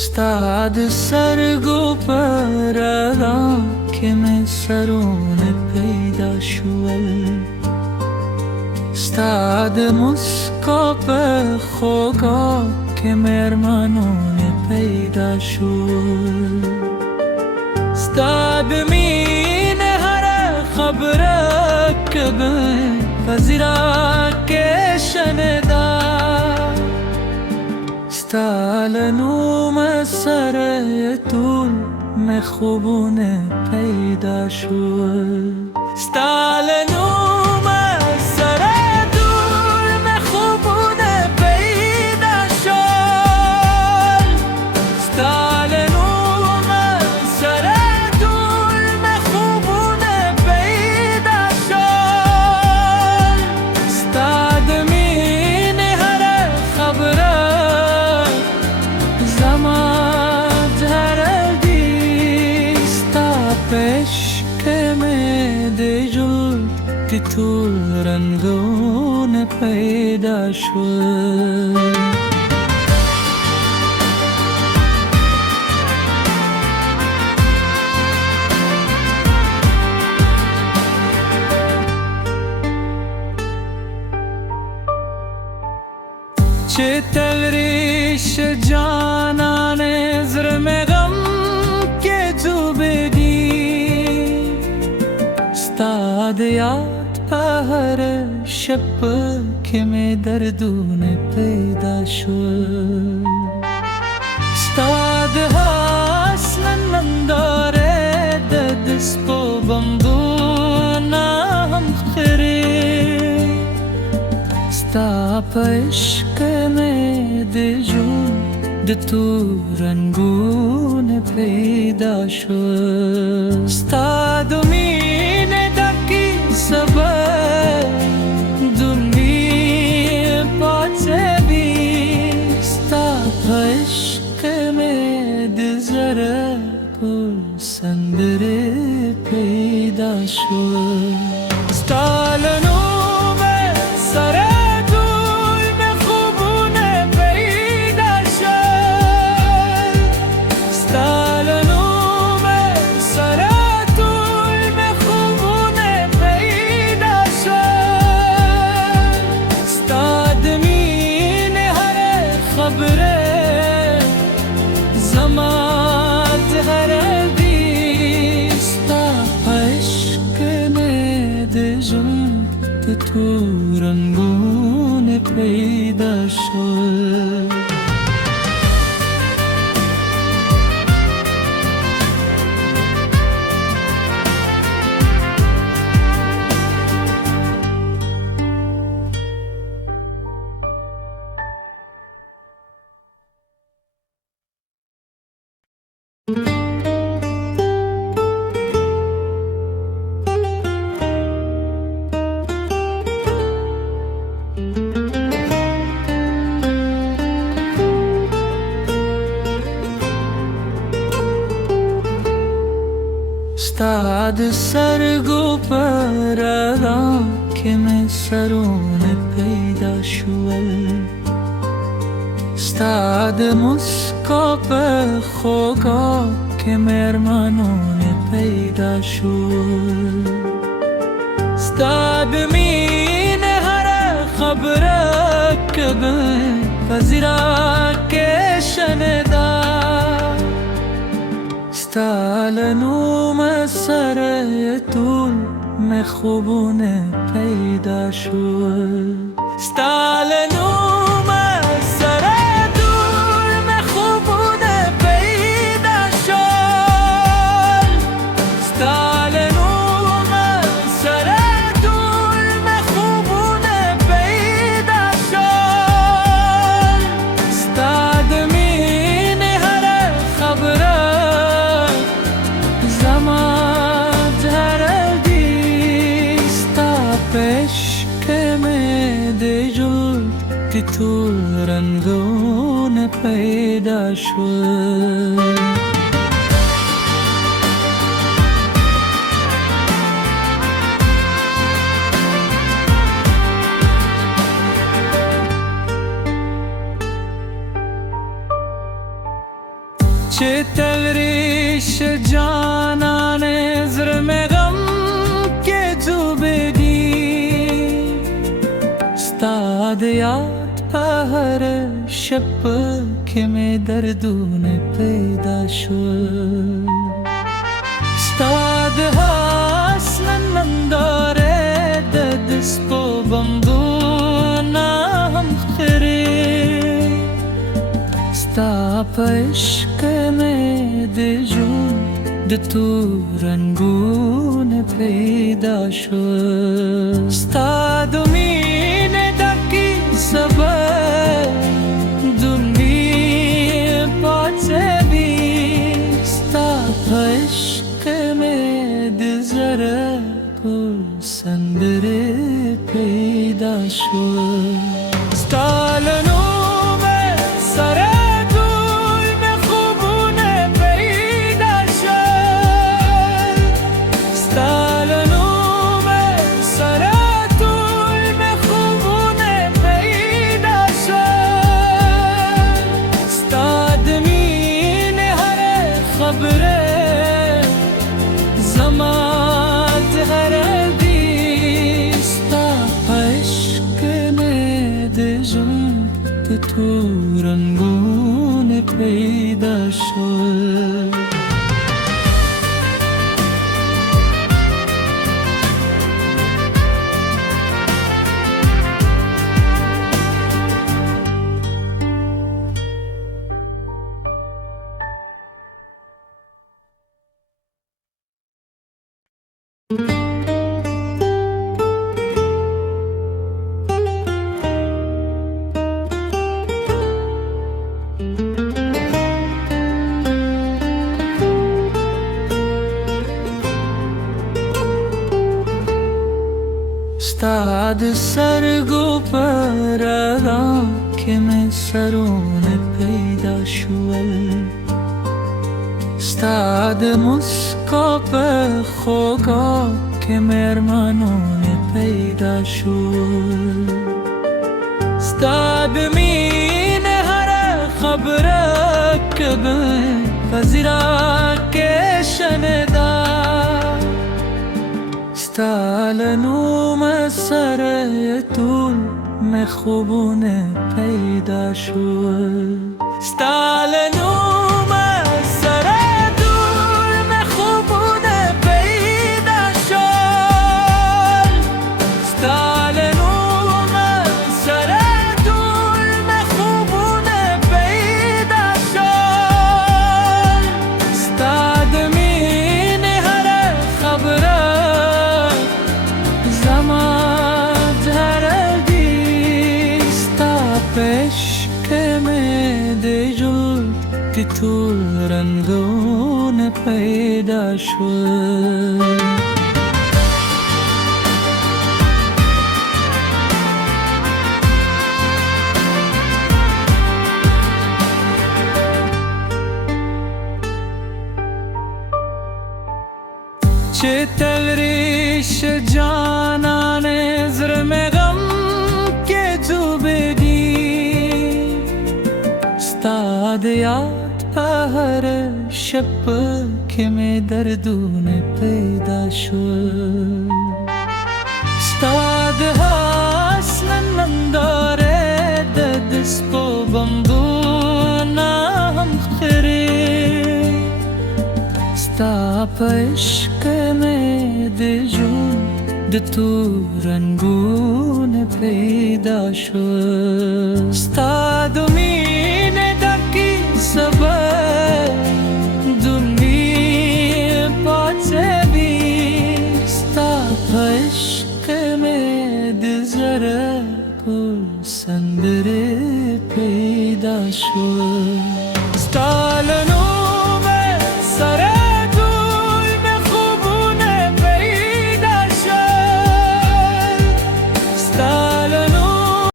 استاد سرگو پر که من سرون پیدا شول استاد مسکا پر خوگا که مرمانون پیدا شول استاد مین هر خبر که بین پذیرا که شندا استالنوم سر طول میں خوبون پیدا شد استالنوم سر طول میں خوبون پیدا شد استالنوم سر طول میں خوبون پیدا شد استاد مین هر خبر عشق میں دل که طول رنگون پیدا شد چه تغریش جانان زر میں غم کے تو بدی استاد یاد پهر شب که می دردون پیدا شد استاد حسن ننداره دست با بمدونم خیره استاد عشق می دجون تو رنگون پیدا شد استاد مین دکی سبب دنیا پاچه بی استاد عشق میں دزره کل سندره پیدا شد استالنوم سر تو رنگون پیدا شد استاد سرگو پر که من سرون پیدا شول استاد مسکا پر خوگا که مرمانون پیدا شول استاد مین هر خبر که بین پذیرا که شندا استالنوم سر طول میں خوبون پیدا شد استالنوم سر طول میں خوبون پیدا شد استالنوم سر طول میں خوبون پیدا شد استاد مین هر خبر عشق میں دل که طول رنگون پیدا شد تغریش جانان زر میں غم کے ڈوبेगी استاد یاد هر شب که می دردون پیدا شد استاد حسن ننداره دست و بمدونم خیری ستا عشق میں دے جون د تو رنگون پیدا شد ستا دمین دکی سبب دنیا پاچه بی ستا عشق میں دل زره گل سندره پیدا شد ستا لنوم سره تو رنگون پیدا شد استاد سرگو پر آدم که میں سرون پیدا شول استاد مسکا پر خوگا که میں ارمانون پیدا شول استاد مین هر خبر کبه پذیرا که شندا استالنوم سر طول میں خوبون پیدا شد استالنوم سر طول میں خوبون پیدا شد استالنوم سر طول میں خوبون پیدا شد استاد مین هر خبر عشق میں دے جل کہ تو رنگون پیدا شد چه تغریش جانان زر میں غم کے ڈوبेगी استاد یاد هر شب که می دردون پیدا شد استاد حسن ننداره دست و بمدونم خیری ستا عشق میں دے جون د تو رنگون پیدا شد ستا دمین دکی سبب دنیا پاچه بی ستا عشق میں دل زره گل سندره پیدا شد